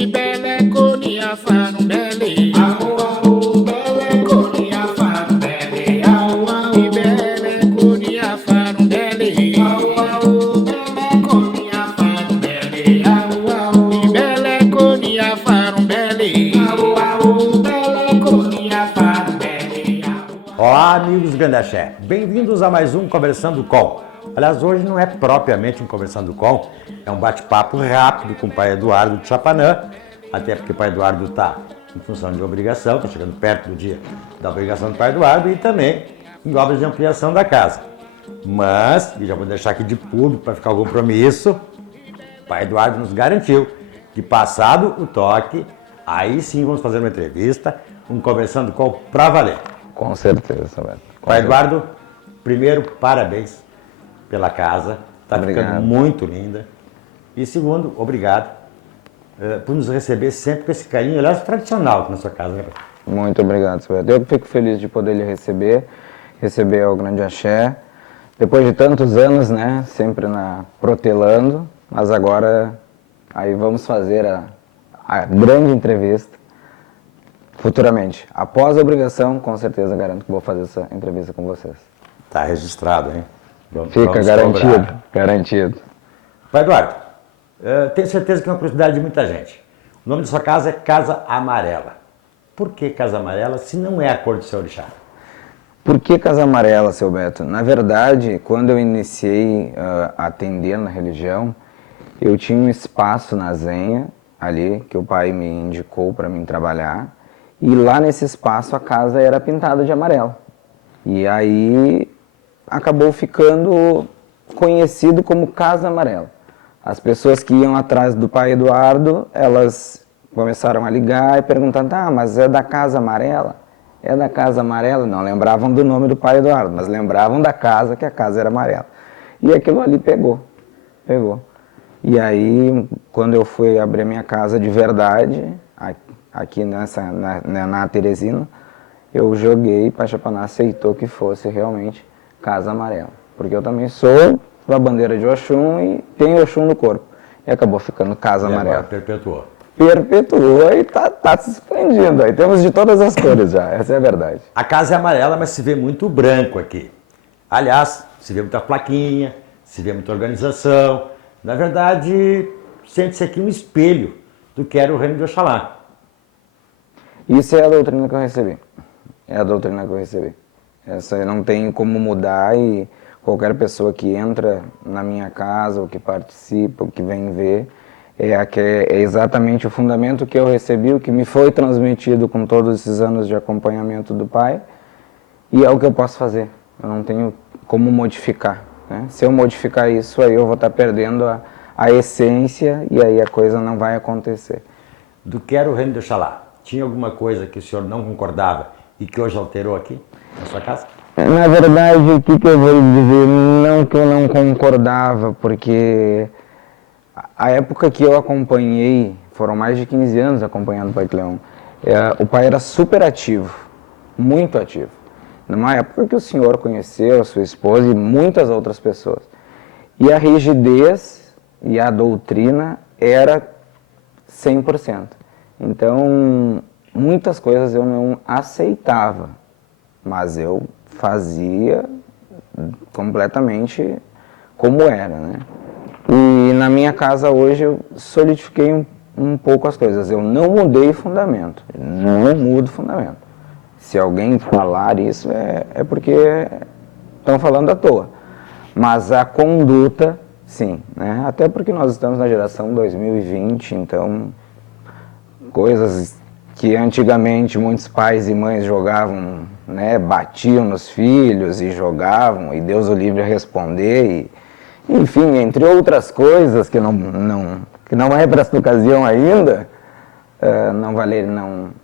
Ibele konia farumbele, ibele konia farumbele, ibele konia farumbele, ibele konia farumbele, ibele konia farumbele, ibele konia farumbele. Olá, amigos do Grande Axé. Bem-vindos a mais um Conversando Com. Aliás, hoje não é propriamente um Conversando Com, é um bate-papo rápido com o pai Eduardo de Chapanã, até porque o pai Eduardo está em função de obrigação, está chegando perto do dia da obrigação do pai Eduardo e também em obras de ampliação da casa. Mas, e já vou deixar aqui de público para ficar o compromisso, o pai Eduardo nos garantiu que passado o toque, aí sim vamos fazer uma entrevista, um Conversando Com para valer. Com certeza, velho. Pai Eduardo, primeiro, parabéns pela casa, está ficando muito linda. E segundo, obrigado por nos receber sempre com esse carinho, aliás, tradicional aqui na sua casa. Né? Muito obrigado, Silvio. Eu fico feliz de poder lhe receber ao Grande Axé, depois de tantos anos, né, sempre protelando, mas agora aí vamos fazer a grande entrevista futuramente. Após a obrigação, com certeza garanto que vou fazer essa entrevista com vocês. Está registrado, hein? Fica garantido, garantido. Pai Eduardo, tenho certeza que é uma curiosidade de muita gente. O nome da sua casa é Casa Amarela. Por que Casa Amarela se não é a cor do seu orixá? Por que Casa Amarela, seu Beto? Na verdade, quando eu iniciei a atender na religião, eu tinha um espaço na Zenha, ali, que o pai me indicou para mim trabalhar, e lá nesse espaço a casa era pintada de amarelo. E aí acabou ficando conhecido como Casa Amarela. As pessoas que iam atrás do pai Eduardo, elas começaram a ligar e perguntando, mas é da Casa Amarela? É da Casa Amarela? Não lembravam do nome do pai Eduardo, mas lembravam da casa, que a casa era amarela. E aquilo ali pegou. E aí, quando eu fui abrir minha casa de verdade, aqui na Teresina, eu joguei, Pai Chapaná aceitou que fosse realmente Casa Amarela. Porque eu também sou da bandeira de Oxum e tenho Oxum no corpo. E acabou ficando Casa Amarela. Perpetuou. Perpetuou e tá se expandindo aí. Temos de todas as cores já, essa é a verdade. A casa é amarela, mas se vê muito branco aqui. Aliás, se vê muita plaquinha, se vê muita organização. Na verdade, sente-se aqui um espelho do que era o reino de Oxalá. Isso é a doutrina que eu recebi. Essa aí não tem como mudar e qualquer pessoa que entra na minha casa, ou que participa, ou que vem ver, é exatamente o fundamento que eu recebi, o que me foi transmitido com todos esses anos de acompanhamento do pai, e é o que eu posso fazer. Eu não tenho como modificar. Né? Se eu modificar isso, aí eu vou estar perdendo a essência e aí a coisa não vai acontecer. Do que era o reino de Oxalá? Tinha alguma coisa que o senhor não concordava e que hoje alterou aqui, na sua casa? Na verdade, o que eu vou dizer? Não que eu não concordava, porque a época que eu acompanhei, foram mais de 15 anos acompanhando o Pai Cleon, o pai era super ativo, muito ativo. Numa época que o senhor conheceu a sua esposa e muitas outras pessoas. E a rigidez e a doutrina era 100%. Então, muitas coisas eu não aceitava, mas eu fazia completamente como era, né? E na minha casa hoje eu solidifiquei um pouco as coisas. Eu não mudei fundamento, não mudo fundamento. Se alguém falar isso é porque estão falando à toa. Mas a conduta, sim, né? Até porque nós estamos na geração 2020, então coisas que antigamente muitos pais e mães jogavam, né, batiam nos filhos e jogavam, e Deus o livre a responder, enfim, entre outras coisas que não é para esta ocasião ainda,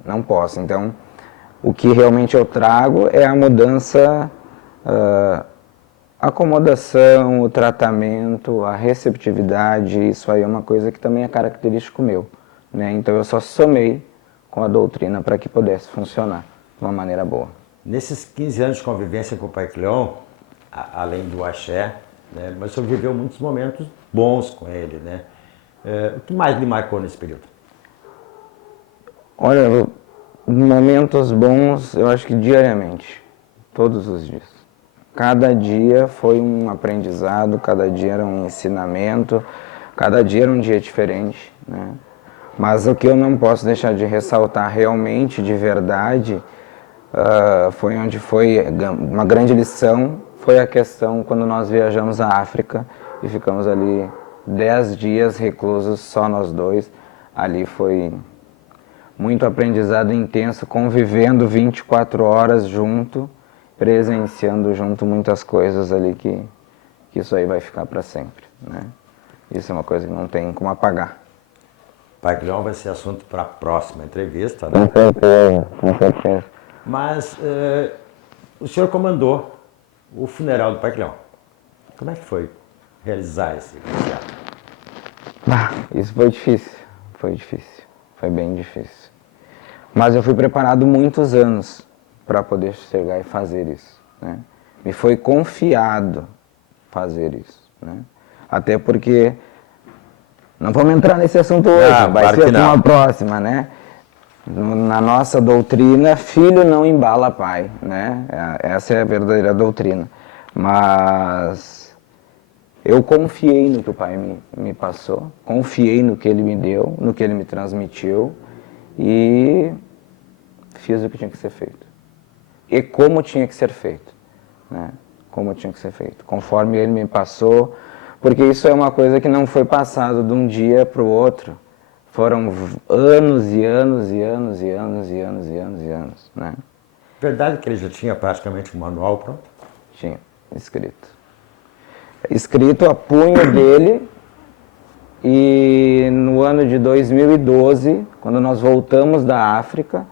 não posso. Então, o que realmente eu trago é a mudança, a acomodação, o tratamento, a receptividade, isso aí é uma coisa que também é característico meu. Né? Então eu só somei com a doutrina para que pudesse funcionar de uma maneira boa. Nesses 15 anos de convivência com o Pai Cleon, além do axé, né, mas o senhor viveu muitos momentos bons com ele, né? O que mais lhe marcou nesse período? Olha, momentos bons, eu acho que diariamente, todos os dias. Cada dia foi um aprendizado, cada dia era um ensinamento, cada dia era um dia diferente, né? Mas o que eu não posso deixar de ressaltar realmente, de verdade, foi onde foi uma grande lição, foi a questão quando nós viajamos à África e ficamos ali 10 dias reclusos, só nós dois. Ali foi muito aprendizado intenso, convivendo 24 horas junto, presenciando junto muitas coisas ali que isso aí vai ficar para sempre, né? Isso é uma coisa que não tem como apagar. Pai Cleon vai ser assunto para a próxima entrevista, né? Com certeza. Mas o senhor comandou o funeral do Pai Cleon. Como é que foi realizar esse teatro? Isso foi difícil, foi bem difícil. Mas eu fui preparado muitos anos para poder chegar e fazer isso, né? Me foi confiado fazer isso, né? Até porque, não vamos entrar nesse assunto hoje, vai claro ser que não. uma próxima, né? Na nossa doutrina, filho não embala pai, né? Essa é a verdadeira doutrina. Mas eu confiei no que o pai me passou, confiei no que ele me deu, no que ele me transmitiu e fiz o que tinha que ser feito. E como tinha que ser feito, né? Como tinha que ser feito, conforme ele me passou, porque isso é uma coisa que não foi passado de um dia para o outro. Foram anos e anos e anos e anos e anos e anos e anos, né? Verdade que ele já tinha praticamente um manual pronto? Tinha, escrito. Escrito a punho dele, e no ano de 2012, quando nós voltamos da África,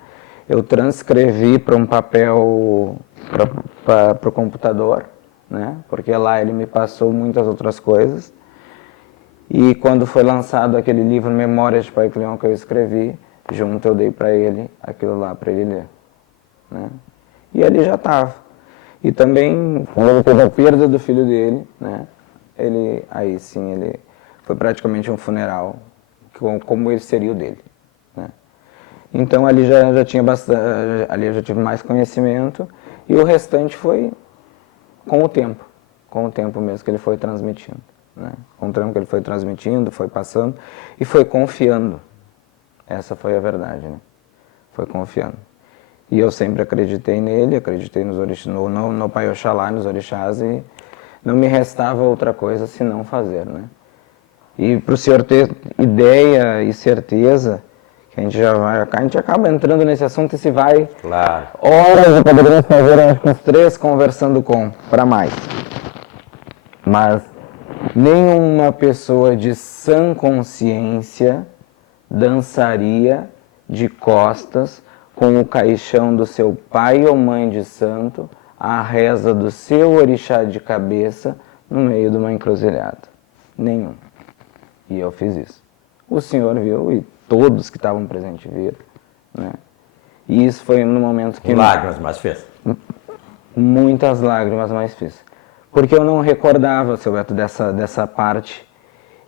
eu transcrevi para um papel, para o computador, né? Porque lá ele me passou muitas outras coisas. E quando foi lançado aquele livro Memórias de Pai Cleon que eu escrevi, junto eu dei para ele aquilo lá para ele ler, né? E ali já estava. E também, quando teve a perda do filho dele, né? Aí sim, ele foi praticamente um funeral, como ele seria o dele, né? Então ali já tinha bastante, ali eu já tive mais conhecimento, e o restante foi com o tempo mesmo que ele foi transmitindo, né? Com o tempo que ele foi transmitindo, foi passando e foi confiando. Essa foi a verdade, né? Foi confiando. E eu sempre acreditei nele, acreditei no Pai Oxalá, nos orixás, e não me restava outra coisa senão fazer, né? E para o senhor ter ideia e certeza que a gente acaba entrando nesse assunto e se vai Claro. horas, e poderíamos fazer acho que uns 3 conversando para mais. Mas nenhuma pessoa de sã consciência dançaria de costas com o caixão do seu pai ou mãe de santo, a reza do seu orixá de cabeça, no meio de uma encruzilhada. Nenhum. E eu fiz isso. O senhor viu e todos que estavam presentes viram, né? E isso foi no momento que... Lágrimas, mas fez. Muitas lágrimas, mas fiz. Porque eu não recordava, seu Beto, dessa parte.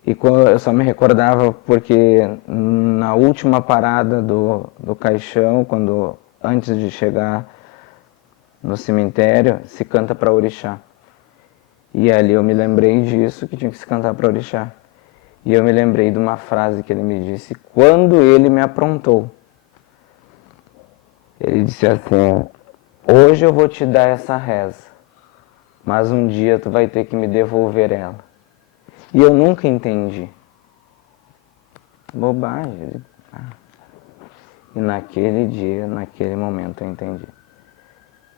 E eu só me recordava porque na última parada do caixão, antes de chegar no cemitério, se canta para orixá. E ali eu me lembrei disso, que tinha que se cantar para orixá. E eu me lembrei de uma frase que ele me disse quando ele me aprontou. Ele disse assim: hoje eu vou te dar essa reza, mas um dia tu vai ter que me devolver ela. E eu nunca entendi. Bobagem. E naquele dia, naquele momento eu entendi.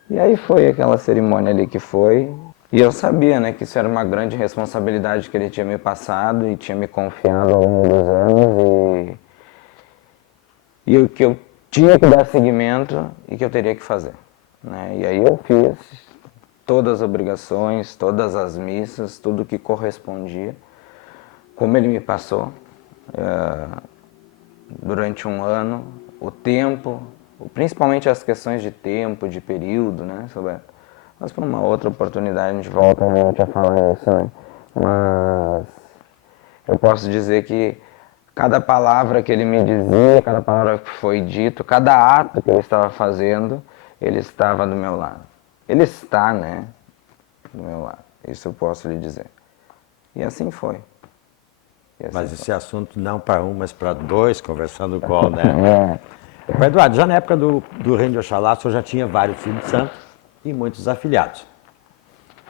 E aí foi aquela cerimônia ali que foi. E eu sabia, né, que isso era uma grande responsabilidade que ele tinha me passado e tinha me confiado ao longo dos anos. E o que eu tinha que dar seguimento e que eu teria que fazer, né? E aí eu fiz todas as obrigações, todas as missas, tudo que correspondia, como ele me passou, durante um ano, o tempo, principalmente as questões de tempo, de período, né, Roberto? Mas para uma outra oportunidade a gente volta a falar isso, né? Mas eu posso dizer que Cada palavra que ele me dizia, cada palavra que foi dito, cada ato que ele estava fazendo, ele estava do meu lado. Ele está, né? Do meu lado. Isso eu posso lhe dizer. E assim foi. E assim Mas foi. esse assunto não para um, mas para dois, conversando com o, né? Pai Eduardo, já na época do Reino de Oxalá, o senhor já tinha vários filhos de santo e muitos afilhados.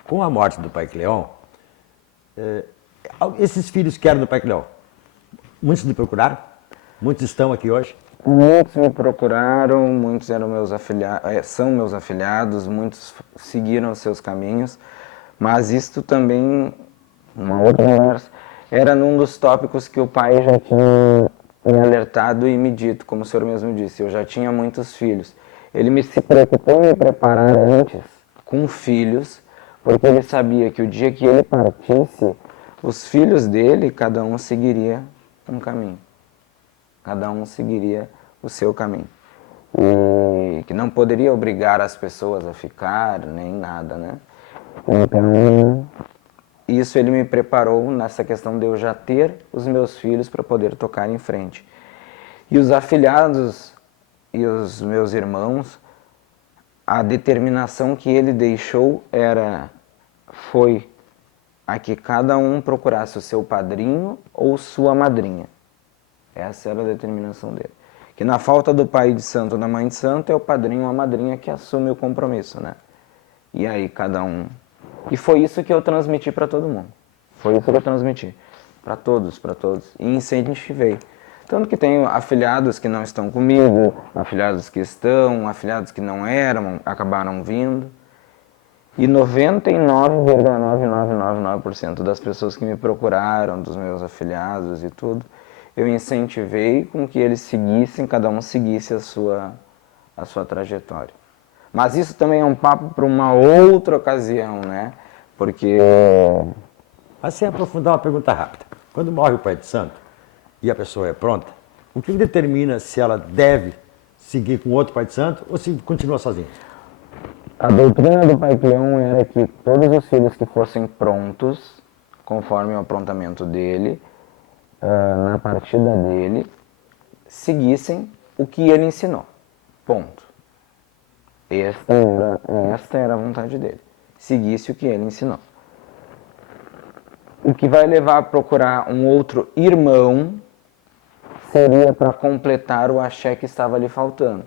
Com a morte do Pai Cleon, esses filhos que eram do Pai Cleon, muitos lhe procuraram? Muitos estão aqui hoje? Muitos me procuraram, muitos eram meus afilhados, são meus afilhados, muitos seguiram os seus caminhos, mas isto também, uma outra conversa, era num dos tópicos que o pai já tinha me alertado e me dito, como o senhor mesmo disse, eu já tinha muitos filhos. Ele se preocupou em me preparar antes com filhos, porque ele sabia que o dia que ele partisse, os filhos dele, cada um seguiria um caminho. Cada um seguiria o seu caminho. E que não poderia obrigar as pessoas a ficar, nem nada, né? Então, isso ele me preparou nessa questão de eu já ter os meus filhos para poder tocar em frente. E os afilhados e os meus irmãos, a determinação que ele deixou foi a que cada um procurasse o seu padrinho ou sua madrinha. Essa era a determinação dele. Que na falta do pai de santo ou da mãe de santo, é o padrinho ou a madrinha que assume o compromisso, né? E aí cada um... E foi isso que eu transmiti para todo mundo. Foi isso que eu transmiti. Para todos, para todos. E incentivei. Tanto que tenho afilhados que não estão comigo, afilhados que estão, afilhados que não eram, acabaram vindo. E 99,9999% das pessoas que me procuraram, dos meus afilhados e tudo, eu incentivei com que eles seguissem, cada um seguisse a sua trajetória. Mas isso também é um papo para uma outra ocasião, né? Porque... Assim, aprofundar uma pergunta rápida. Quando morre o pai de santo e a pessoa é pronta, o que determina se ela deve seguir com outro pai de santo ou se continua sozinha? A doutrina do Pai Cleon era que todos os filhos que fossem prontos, conforme o aprontamento dele, na partida dele, seguissem o que ele ensinou. Ponto. Esta era a vontade dele. Seguisse o que ele ensinou. O que vai levar a procurar um outro irmão seria para completar o axé que estava lhe faltando.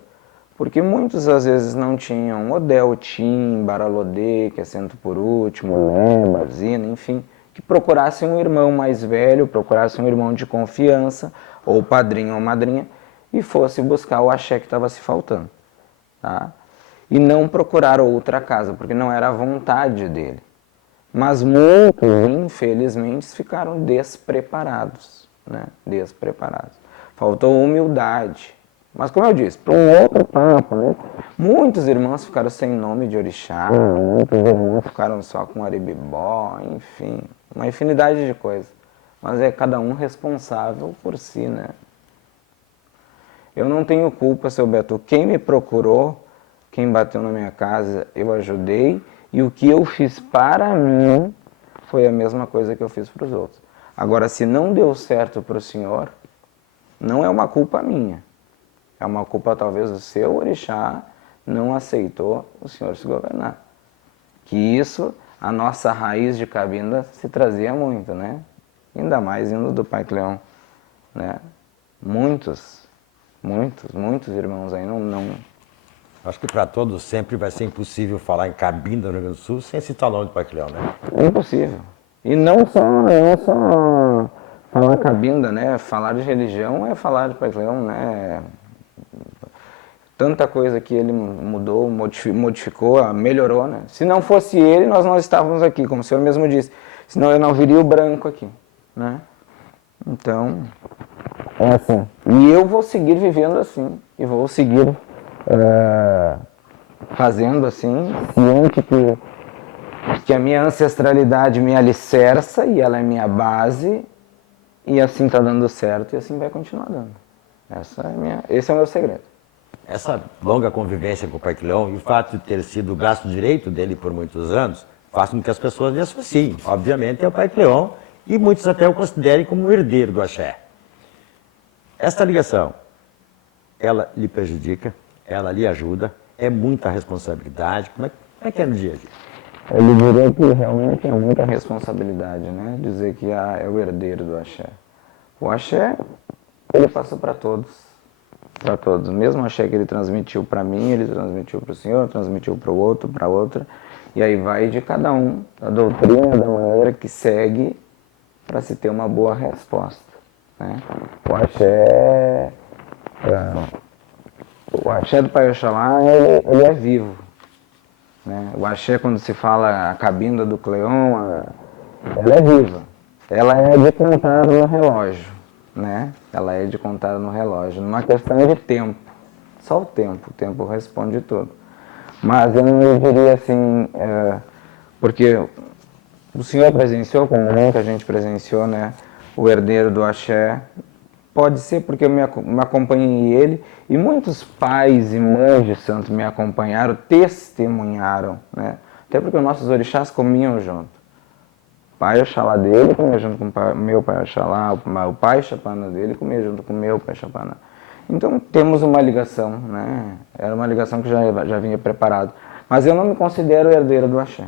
Porque muitos às vezes não tinham Odel, Tim, Baralodê, que é cento por último, Lé, Barzina, enfim, que procurassem um irmão mais velho, procurassem um irmão de confiança, ou padrinho ou madrinha, e fosse buscar o axé que estava se faltando. Tá? E não procurar outra casa, porque não era a vontade dele. Mas muitos, infelizmente, ficaram despreparados, né? Despreparados. Faltou humildade. Mas como eu disse, para um outro papo, né? Muitos irmãos ficaram sem nome de orixá, muitos irmãos ficaram só com aribibó, enfim, uma infinidade de coisas. Mas é cada um responsável por si, né? Eu não tenho culpa, seu Beto. Quem me procurou, quem bateu na minha casa, eu ajudei. E o que eu fiz para mim foi a mesma coisa que eu fiz para os outros. Agora, se não deu certo para o senhor, não é uma culpa minha. É uma culpa talvez do seu orixá não aceitou o senhor se governar. Que isso, a nossa raiz de Cabinda se trazia muito, né? Ainda mais indo do Pai Cleon, né? Muitos irmãos aí não... Acho que para todos sempre vai ser impossível falar em Cabinda, no Rio Grande do Sul, sem citar o nome do Pai Cleon, né? Impossível. E não só falar Cabinda, né? Falar de religião é falar de Pai Cleon, né? Tanta coisa que ele mudou, modificou, melhorou, né? Se não fosse ele, nós não estávamos aqui, como o senhor mesmo disse. Senão eu não viria o branco aqui, né? Então, é assim. E eu vou seguir vivendo assim. E vou seguir fazendo assim, ciente que a minha ancestralidade me alicerça e ela é minha base. E assim está dando certo e assim vai continuar dando. Esse é o meu segredo. Essa longa convivência com o Pai Cleon e o fato de ter sido o braço direito dele por muitos anos, faz com que as pessoas lhe associem. Obviamente é o Pai Cleon e muitos até o considerem como o herdeiro do axé. Esta ligação, ela lhe prejudica, ela lhe ajuda, é muita responsabilidade. Como é que é no dia a dia? Eu diria que realmente é muita responsabilidade, né? Dizer que é o herdeiro do axé. O axé, ele passa para todos. Para todos. O mesmo axé que ele transmitiu para mim, ele transmitiu para o senhor, transmitiu para o outro, para outra. E aí vai de cada um, da doutrina, da maneira que segue, para se ter uma boa resposta. Né? O axé do Pai Oxalá, ele é vivo. Né? O axé, quando se fala a cabinda do Cleon, ela é viva. Ela é de contar no relógio. Né? Ela é de contar no relógio, numa questão de tempo. Só o tempo responde tudo. Mas eu não diria assim, porque o senhor presenciou, como muita gente presenciou, né? O herdeiro do axé. Pode ser porque eu me acompanhei ele, e muitos pais e mães de santo me acompanharam, testemunharam, né? Até porque os nossos orixás comiam junto. O pai Oxalá dele comia junto com o meu pai Oxalá, o pai Chapana dele comia junto com o meu pai Chapana. Então temos uma ligação, né? Era uma ligação que já vinha preparado. Mas eu não me considero herdeiro do axé.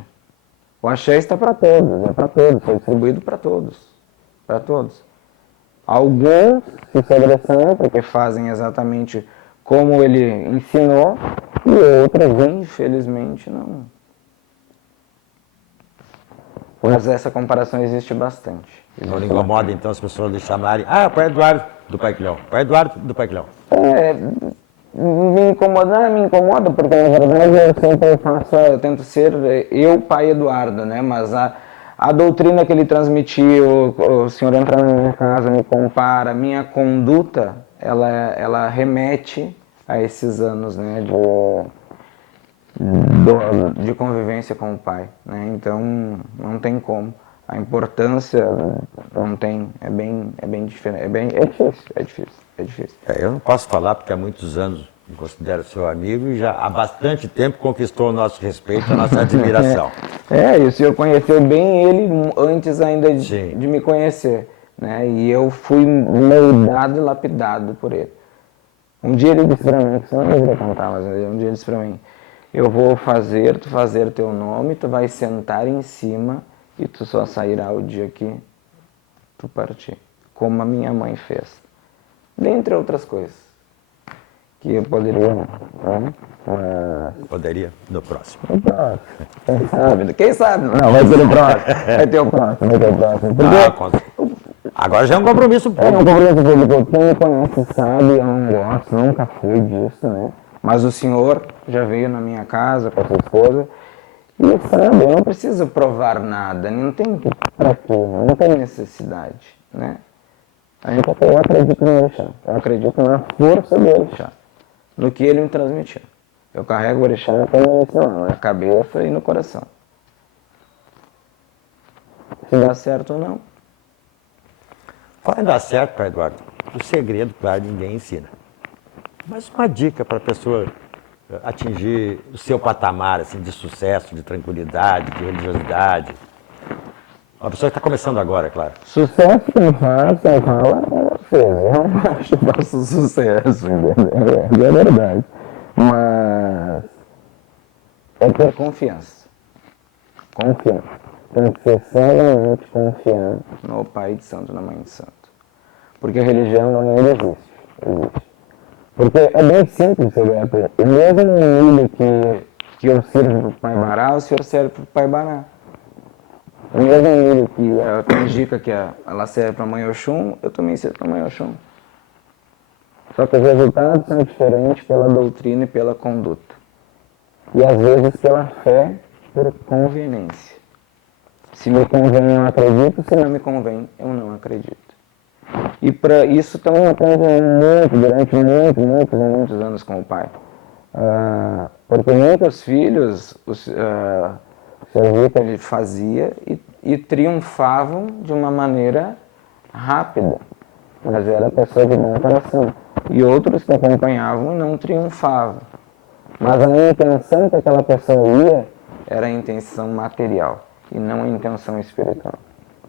O axé está para todos, é para todos, foi distribuído para todos. Para todos. Alguns se sobressaem porque fazem exatamente como ele ensinou, e outras, infelizmente, não. Mas essa comparação existe bastante. Não lhe incomoda, então, as pessoas lhe chamarem, o Pai Eduardo do Pai Cleon, Pai Eduardo do Pai Cleon. Me incomoda, porque na verdade eu sempre eu tento ser eu, Pai Eduardo, né? Mas a doutrina que ele transmitiu, o senhor entra na minha casa, me compara, a minha conduta, ela remete a esses anos, né, de convivência com o pai, né? Então não tem como. A importância não tem, é bem diferente, é difícil. Eu não posso falar porque há muitos anos me considero seu amigo e já há bastante tempo conquistou o nosso respeito, a nossa admiração. E o senhor conheceu bem ele antes ainda de me conhecer, né? E eu fui moldado e lapidado por ele. Um dia ele disse para mim, que eu não deveria contar, mas um dia ele disse para mim, eu vou fazer teu nome, tu vai sentar em cima e tu só sairá o dia que tu partir, como a minha mãe fez. Dentre outras coisas. Que eu poderia, né? Poderia no próximo. No próximo. Quem sabe? Não, vai ter o próximo. Vai ter o próximo. Porque agora já é um compromisso público. É um compromisso público. Quem me conhece sabe, eu não gosto, nunca fui disso, né? Mas o senhor já veio na minha casa com a sua esposa e sabe, eu não preciso provar nada, não tem pra quê, não tem necessidade, né? Eu acredito no orixá, eu acredito na força do orixá, no que ele me transmitiu. Eu carrego o orixá na cabeça e no coração. Se dá certo ou não. Pode dar certo, Pai Eduardo. O segredo, claro, ninguém ensina. Mas uma dica para a pessoa atingir o seu patamar assim, de sucesso, de tranquilidade, de religiosidade. Uma pessoa que está começando agora, claro. Sucesso quem faz, quem fala, eu não acho que faço sucesso, entendeu? É verdade. Mas é ter confiança. Tem que ser cegamente confiar no Pai de Santo, na Mãe de Santo. Porque a religião não existe. Porque é bem simples, Roberto. O mesmo milho que eu sirvo para o Pai Bará, o senhor serve para o Pai Bará. O mesmo milho que indica que ela serve para a Mãe Oxum, eu também sirvo para a Mãe Oxum. Só que os resultados são diferentes pela doutrina e pela conduta. E às vezes pela fé, por conveniência. Se me convém, eu acredito. Se não me convém, eu não acredito. E para isso também aprendi durante muitos anos com o pai. Porque muitos filhos, o senhor via que ele fazia e triunfavam de uma maneira rápida. Mas era pessoa de bom coração. E outros que acompanhavam não triunfavam. Mas a intenção que aquela pessoa ia era a intenção material e não a intenção espiritual.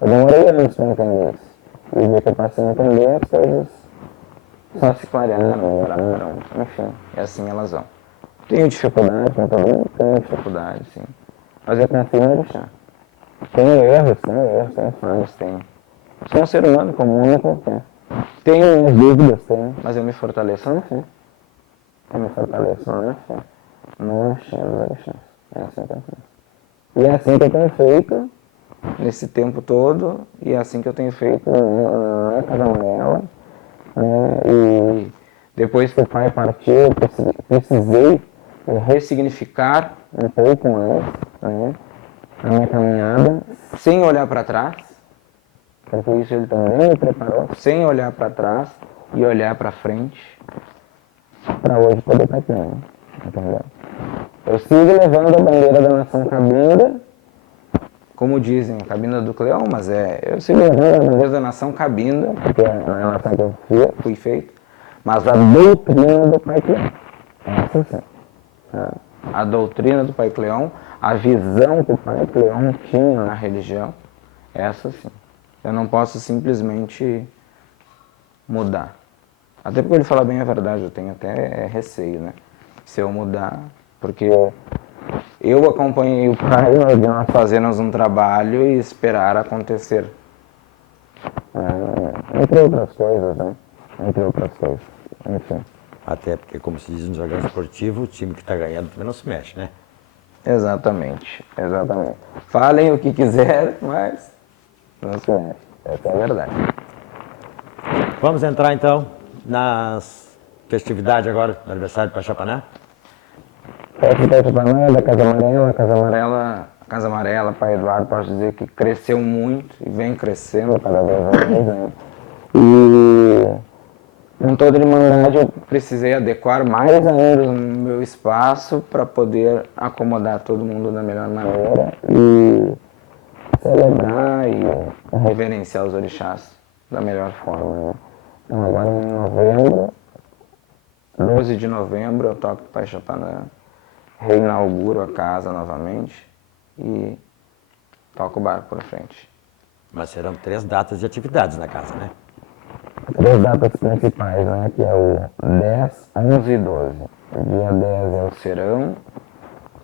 Eu demorei anos para entender isso. E o dia que eu passei a entender, as coisas só se clarearam, melhoraram, enfim, e assim elas vão. Tenho dificuldade, como todo mundo tem dificuldade, sim. Mas eu confio no orixá. Tenho erros, tenho falhas, tenho. Sou um ser humano comum e qualquer. Tenho minhas dúvidas, tenho, mas eu me fortaleço na fé. Eu me fortaleço na fé. No axé dos orixás. É assim que eu faço. E é assim que eu tenho feito nesse tempo todo, e é assim que eu tenho feito na Casa Amarela, né? E depois que o pai partiu, eu precisei ressignificar um pouco mais, né, a minha caminhada, sem olhar para trás, porque isso ele também me preparou, sem olhar para trás e olhar para frente, para hoje poder estar aqui, né? Entendeu? Eu sigo levando a bandeira da nação Cabinda, como dizem, Cabinda do Cleão, mas eu sigo levando a bandeira da nação Cabinda, porque é a nação que eu fui feito, mas a doutrina do Pai Cleão. Essa sim. A doutrina do Pai Cleão, a visão que o Pai Cleão tinha na religião, essa sim. Eu não posso simplesmente mudar. Até porque ele fala bem a verdade, eu tenho até receio, né? Se eu mudar, porque eu acompanhei o pai, nós fazemos um trabalho e esperar acontecer. Entre outras coisas, né? Entre outras coisas. Enfim. Até porque, como se diz no jargão esportivo, o time que está ganhando também não se mexe, né? Exatamente, exatamente. Falem o que quiser, mas não se mexe. Essa é a verdade. Vamos entrar então nas festividades agora do aniversário de Pachapaná? Festa de Pachapaná, da Casa Amarela, Pai Eduardo, posso dizer que cresceu muito e vem crescendo cada vez mais, né? E com toda a Irmandade eu precisei adequar mais ainda o meu espaço para poder acomodar todo mundo da melhor maneira e celebrar e reverenciar os orixás da melhor forma, né? Então agora em novembro, 12 de novembro, eu toco Pachapanã, reinauguro a casa novamente e toco o barco para frente. Mas serão 3 datas de atividades na casa, né? 3 datas principais, né? Que é o 10, 11 e 12. O dia 10 é o serão,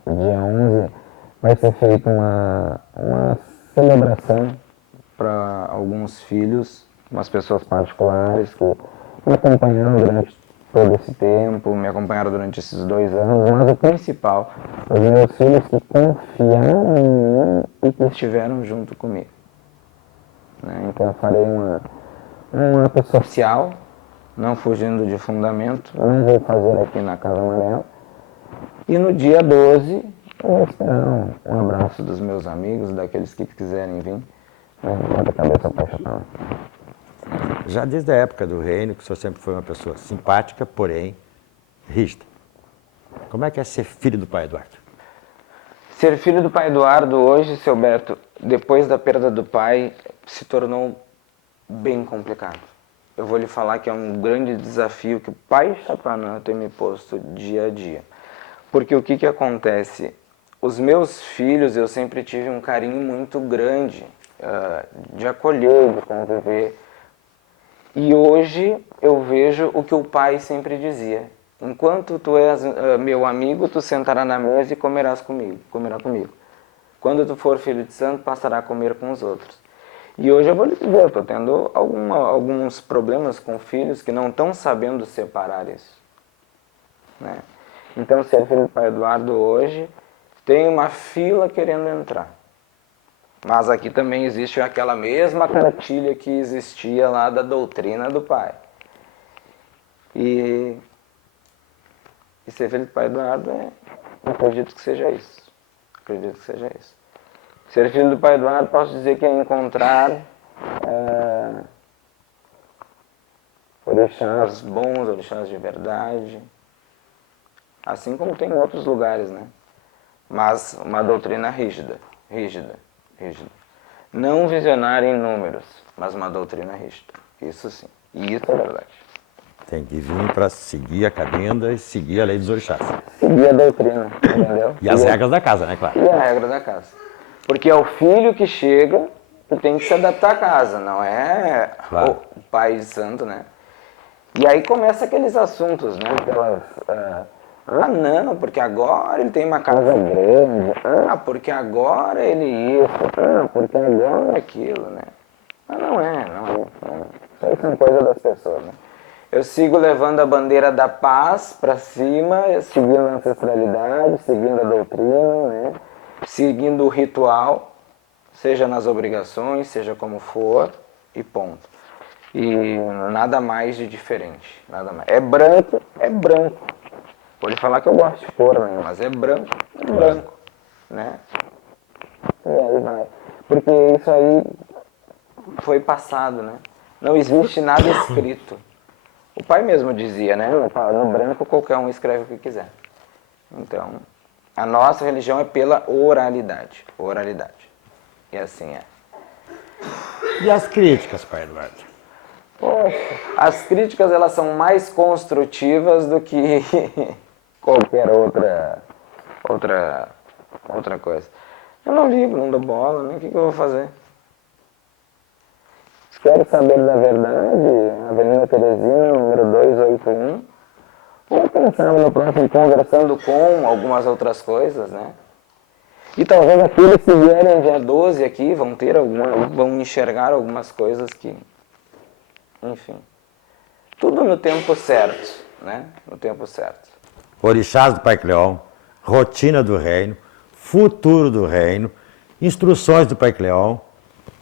o dia 11 vai ser feita uma celebração para alguns filhos, umas pessoas particulares que me acompanharam durante todo esse tempo, me acompanharam durante esses 2 anos, mas o principal, os meus filhos que confiaram em mim e que estiveram junto comigo. Né? Então eu farei uma ato social, não fugindo de fundamento, não vou fazer aqui na Casa Amarela. E no dia 12, eu vou esperar um abraço dos meus amigos, daqueles que quiserem vir. Bota a cabeça para Pachapanã. Já desde a época do reino, que o senhor sempre foi uma pessoa simpática, porém rígida. Como é que é ser filho do pai Eduardo? Ser filho do pai Eduardo hoje, seu Beto, depois da perda do pai, se tornou bem complicado. Eu vou lhe falar que é um grande desafio que o pai Chapanã tem me posto dia a dia. Porque o que acontece? Os meus filhos, eu sempre tive um carinho muito grande de acolher, de conviver. E hoje eu vejo o que o pai sempre dizia. Enquanto tu és meu amigo, tu sentarás na mesa e comerá comigo. Quando tu for filho de santo, passará a comer com os outros. E hoje eu vou lhe dizer, eu estou tendo alguns problemas com filhos que não estão sabendo separar isso. Né? Então, ser filho do pai Eduardo hoje, tem uma fila querendo entrar. Mas aqui também existe aquela mesma cartilha que existia lá da doutrina do pai. E ser filho do pai Eduardo, acredito que seja isso. Acredito que seja isso. Ser filho do pai Eduardo, posso dizer que é encontrar orixás bons, orixás de verdade, assim como tem em outros lugares, né? Mas uma doutrina rígida. Não visionária em números, mas uma doutrina rígida. Isso sim. E isso é verdade. Tem que vir para seguir a cabinda e seguir a lei dos orixás. Seguir a doutrina, entendeu? E as regras da casa, né, claro? E a regra da casa. Porque é o filho que chega e tem que se adaptar à casa, não é claro. O pai de santo, né? E aí começa aqueles assuntos, né? Não, porque agora ele tem uma casa grande. Porque agora ele isso. Porque agora aquilo, né? Mas não é. Isso aí são coisas das pessoas, né? Eu sigo levando a bandeira da paz para cima, seguindo a ancestralidade, seguindo a doutrina, né? Seguindo o ritual, seja nas obrigações, seja como for, e ponto. E nada mais de diferente, nada mais. É branco, é branco. Pode falar que eu gosto de cor, né? Mas é branco, né? E aí vai. Porque isso aí foi passado, né? Não existe nada escrito. O pai mesmo dizia, né? No branco qualquer um escreve o que quiser. Então, a nossa religião é pela oralidade. Oralidade. E assim é. E as críticas, pai Eduardo? Poxa, as críticas elas são mais construtivas do que qualquer outra coisa. Eu não ligo, não dou bola, né? O que eu vou fazer? Se querem saber da verdade, Avenida Teresina, número 281, ou pensar no próximo conversando com algumas outras coisas, né? E talvez aqueles que vierem dia 12 aqui vão enxergar algumas coisas que, enfim, tudo no tempo certo, né? No tempo certo. Orixás do Pai Cleon, rotina do reino, futuro do reino, instruções do Pai Cleon.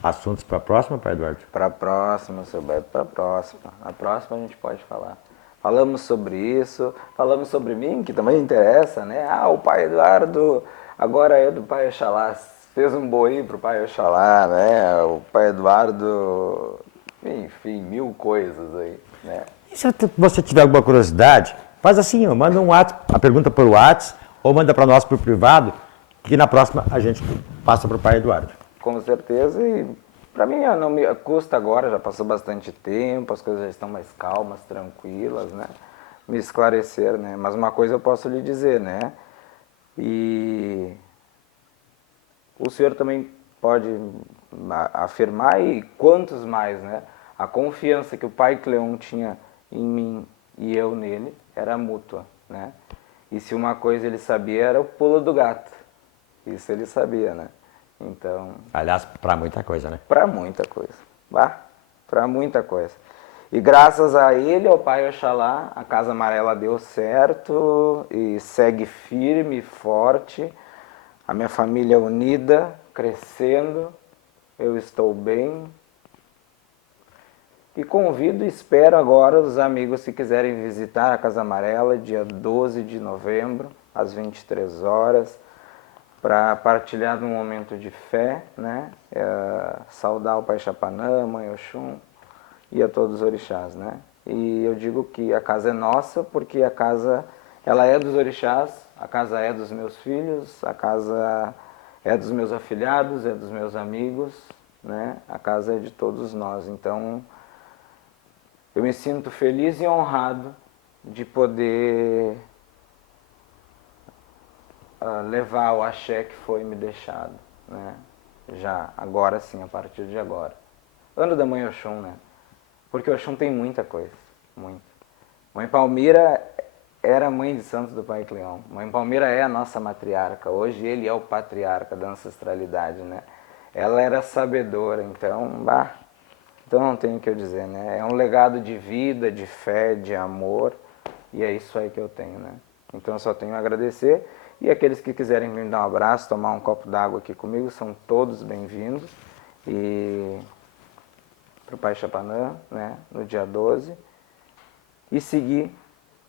Assuntos para a próxima, pai Eduardo? Para a próxima, seu Beto, para a próxima. Na próxima a gente pode falar. Falamos sobre isso, falamos sobre mim, que também interessa, né? O pai Eduardo agora é do pai Oxalá, fez um boi pro pai Oxalá, né? O pai Eduardo, enfim, mil coisas aí, né? E se você tiver alguma curiosidade, faz assim, ó, manda um WhatsApp, a pergunta por WhatsApp, ou manda para nós por privado, que na próxima a gente passa para o pai Eduardo. Com certeza, e para mim não me custa agora, já passou bastante tempo, as coisas já estão mais calmas, tranquilas, né? Me esclarecer, né? Mas uma coisa eu posso lhe dizer, né? E o senhor também pode afirmar, e quantos mais, né? A confiança que o pai Cleon tinha em mim e eu nele era mútua, né? E se uma coisa ele sabia era o pulo do gato. Isso ele sabia, né? Então, aliás, para muita coisa, né? para muita coisa. Para muita coisa. E graças a ele, ao pai Oxalá, a Casa Amarela deu certo e segue firme e forte. A minha família unida, crescendo. Eu estou bem. E convido e espero agora os amigos, se quiserem visitar a Casa Amarela, dia 12 de novembro, às 23 horas. Para partilhar de um momento de fé, né? Saudar o Pai Chapanã, Mãe Oxum e a todos os orixás, né? E eu digo que a casa é nossa porque a casa ela é dos orixás, a casa é dos meus filhos, a casa é dos meus afilhados, é dos meus amigos, né? A casa é de todos nós. Então eu me sinto feliz e honrado de poder levar o axé que foi me deixado, né? Já, agora sim, a partir de agora. Ano da Mãe Oxum, né? Porque Oxum tem muita coisa, muito. Mãe Palmira era mãe de santos do Pai Cleon. Mãe Palmira é a nossa matriarca, hoje ele é o patriarca da ancestralidade, né? Ela era sabedora, então, então não tem o que eu dizer, né? É um legado de vida, de fé, de amor, e é isso aí que eu tenho, né? Então eu só tenho a agradecer. E aqueles que quiserem me dar um abraço, tomar um copo d'água aqui comigo, são todos bem-vindos. E para o Pai Chapanã, né, no dia 12. E seguir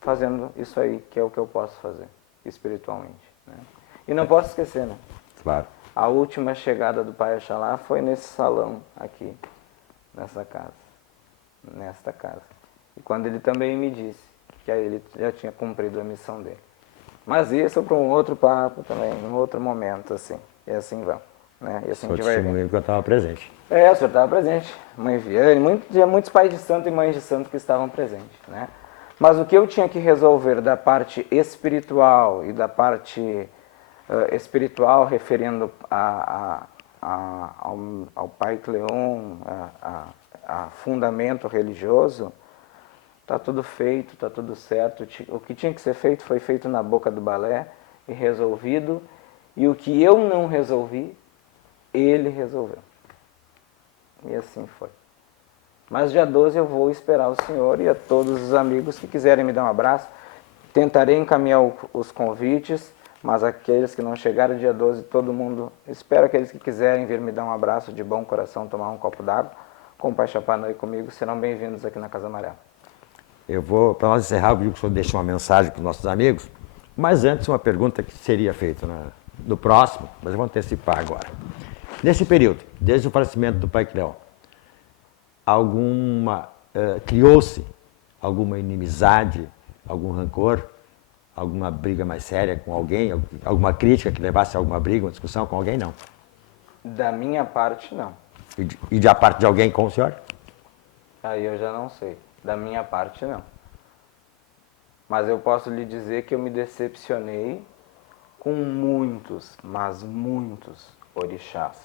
fazendo isso aí, que é o que eu posso fazer, espiritualmente, né? E não posso esquecer, né? Claro. A última chegada do Pai Oxalá foi nesse salão aqui, nessa casa, nesta casa. E quando ele também me disse que aí ele já tinha cumprido a missão dele. Mas isso para um outro papo também, um outro momento, assim. E assim vamos, né? E assim a gente vai ver. Que eu estava presente. O senhor estava presente. Mãe Viane, muitos pais de santo e mães de santo que estavam presentes, né? Mas o que eu tinha que resolver da parte espiritual e da parte espiritual referindo ao Pai Cleon, a fundamento religioso, tá tudo feito, tá tudo certo. O que tinha que ser feito foi feito na boca do balé e resolvido. E o que eu não resolvi, ele resolveu. E assim foi. Mas dia 12 eu vou esperar o senhor e a todos os amigos que quiserem me dar um abraço. Tentarei encaminhar os convites, mas aqueles que não chegaram dia 12, todo mundo, espero aqueles que quiserem vir me dar um abraço de bom coração, tomar um copo d'água, com o Pai Chapanã e comigo, serão bem-vindos aqui na Casa Amarela. Eu vou, para nós encerrar, eu digo que o senhor deixa uma mensagem para os nossos amigos, mas antes uma pergunta que seria feita no próximo, mas eu vou antecipar agora. Nesse período, desde o falecimento do Pai Cleon, criou-se alguma inimizade, algum rancor, alguma briga mais séria com alguém, alguma crítica que levasse a alguma briga, uma discussão com alguém? Não. Da minha parte, não. E da parte de alguém com o senhor? Aí eu já não sei. Da minha parte, não. Mas eu posso lhe dizer que eu me decepcionei com muitos, mas muitos orixás,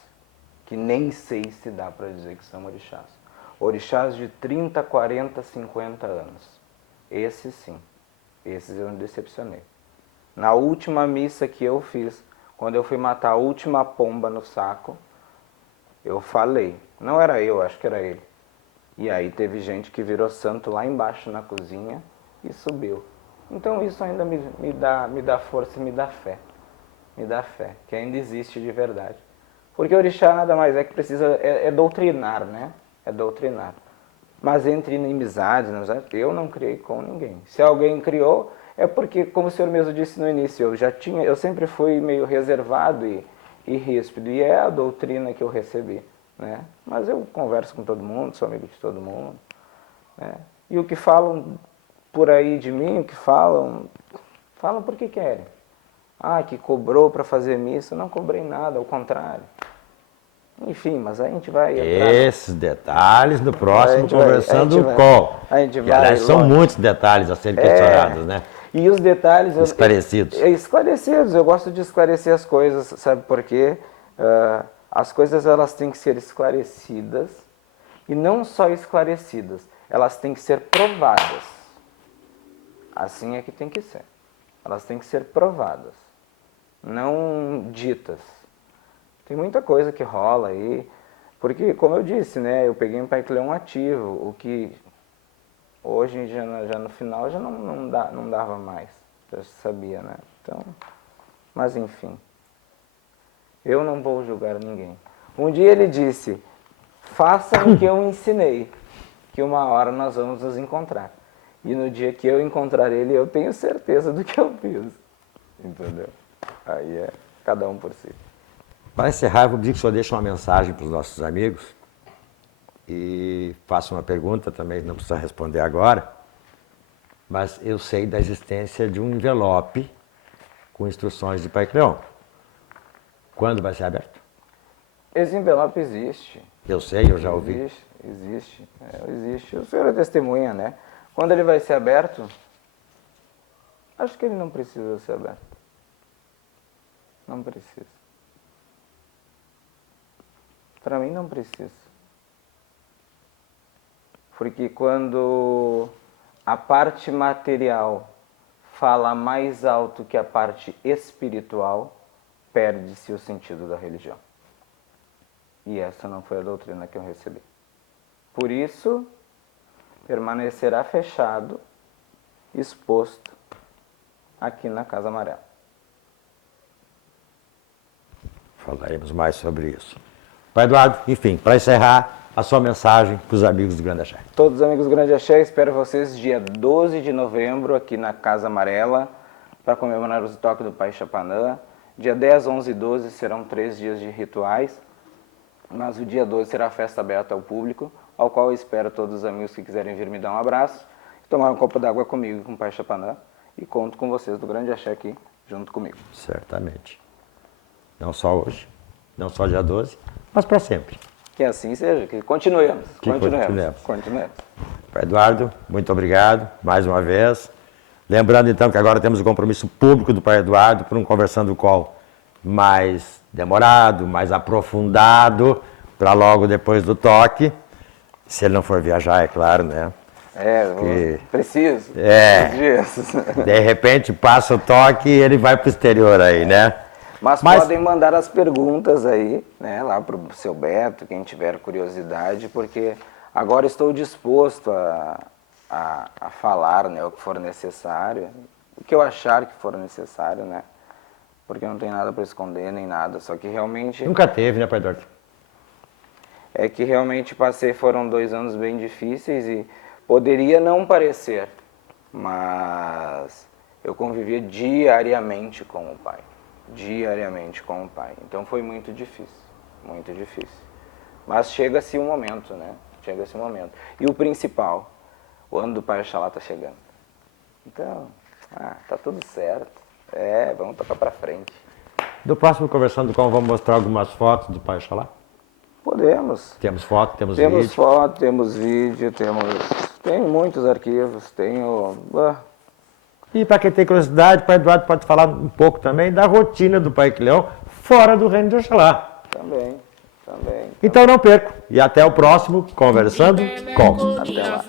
que nem sei se dá para dizer que são orixás. Orixás de 30, 40, 50 anos. Esses sim. Esses eu me decepcionei. Na última missa que eu fiz, quando eu fui matar a última pomba no saco, eu falei. Não era eu, acho que era ele. E aí teve gente que virou santo lá embaixo na cozinha e subiu. Então isso ainda me dá força e me dá fé. Me dá fé, que ainda existe de verdade. Porque orixá nada mais é que precisa, é doutrinar, né? É doutrinar. Mas entre inimizades, eu não criei com ninguém. Se alguém criou, é porque, como o senhor mesmo disse no início, eu sempre fui meio reservado e ríspido, e é a doutrina que eu recebi, né? Mas eu converso com todo mundo, sou amigo de todo mundo, né? E o que falam por aí de mim, o que falam porque querem. Ah, que cobrou para fazer missa, não cobrei nada, ao contrário. Enfim, mas a gente vai... Esses detalhes no próximo Conversando com. E aliás, são muitos detalhes a serem questionados, né? E os detalhes... Esclarecidos. Esclarecidos, eu gosto de esclarecer as coisas, sabe por quê? As coisas elas têm que ser esclarecidas, e não só esclarecidas, elas têm que ser provadas. Assim é que tem que ser. Elas têm que ser provadas, não ditas. Tem muita coisa que rola aí, porque, como eu disse, né, eu peguei um Pai Cleon ativo, o que hoje, já no final, já não dava mais, já sabia, né? Então, mas enfim, eu não vou julgar ninguém. Um dia ele disse, façam o que eu ensinei, que uma hora nós vamos nos encontrar. E no dia que eu encontrar ele, eu tenho certeza do que eu fiz, entendeu? Aí é cada um por si. Para encerrar, eu vou pedir que o senhor deixe uma mensagem para os nossos amigos e faça uma pergunta também, não precisa responder agora, mas eu sei da existência de um envelope com instruções de Pai Cleon. Quando vai ser aberto? Esse envelope existe. Eu sei, eu já ouvi. Existe. O senhor é testemunha, né? Quando ele vai ser aberto, acho que ele não precisa ser aberto. Não precisa. Para mim não precisa. Porque quando a parte material fala mais alto que a parte espiritual, perde-se o sentido da religião. E essa não foi a doutrina que eu recebi. Por isso, permanecerá fechado, exposto, aqui na Casa Amarela. Falaremos mais sobre isso. Pai Eduardo, enfim, para encerrar, a sua mensagem para os amigos do Grande Axé. Todos os amigos do Grande Axé, espero vocês dia 12 de novembro aqui na Casa Amarela para comemorar os toques do Pai Chapanã. Dia 10, 11 e 12 serão 3 dias de rituais, mas o dia 12 será a festa aberta ao público, ao qual eu espero todos os amigos que quiserem vir me dar um abraço, tomar um copo d'água comigo e com o Pai Chapanã, e conto com vocês do Grande Axé aqui junto comigo. Certamente. Não só hoje, não só dia 12, mas para sempre. Que assim seja, que continuemos. Continuemos. Pai Eduardo, muito obrigado mais uma vez. Lembrando então que agora temos o compromisso público do Pai Eduardo por um Conversando Com mais demorado, mais aprofundado, para logo depois do toque. Se ele não for viajar, é claro, né? Preciso. Dias. De repente passa o toque e ele vai pro exterior aí, né? Mas podem mandar as perguntas aí, né, lá pro seu Beto, quem tiver curiosidade, porque agora estou disposto a falar, né, o que for necessário, o que eu achar que for necessário, né? Porque não tem nada para esconder nem nada, só que realmente... Nunca teve, né, Pai Eduardo? É que realmente foram 2 anos bem difíceis e poderia não parecer, mas eu convivia diariamente com o pai. Diariamente com o pai. Então foi muito difícil, muito difícil. Mas chega-se um momento, né? Chega-se um momento. E o principal, o ano do Pai Oxalá tá chegando. Então, tá tudo certo. Vamos tocar pra frente. Do próximo Conversando com, vamos mostrar algumas fotos do Pai Oxalá? Podemos. Temos foto, temos vídeo. Temos foto, temos vídeo, tenho muitos arquivos, E para quem tem curiosidade, o Pai Eduardo pode falar um pouco também da rotina do Pai Leão fora do Reino de Oxalá. Também. Então não perco. E até o próximo Conversando com. Até lá.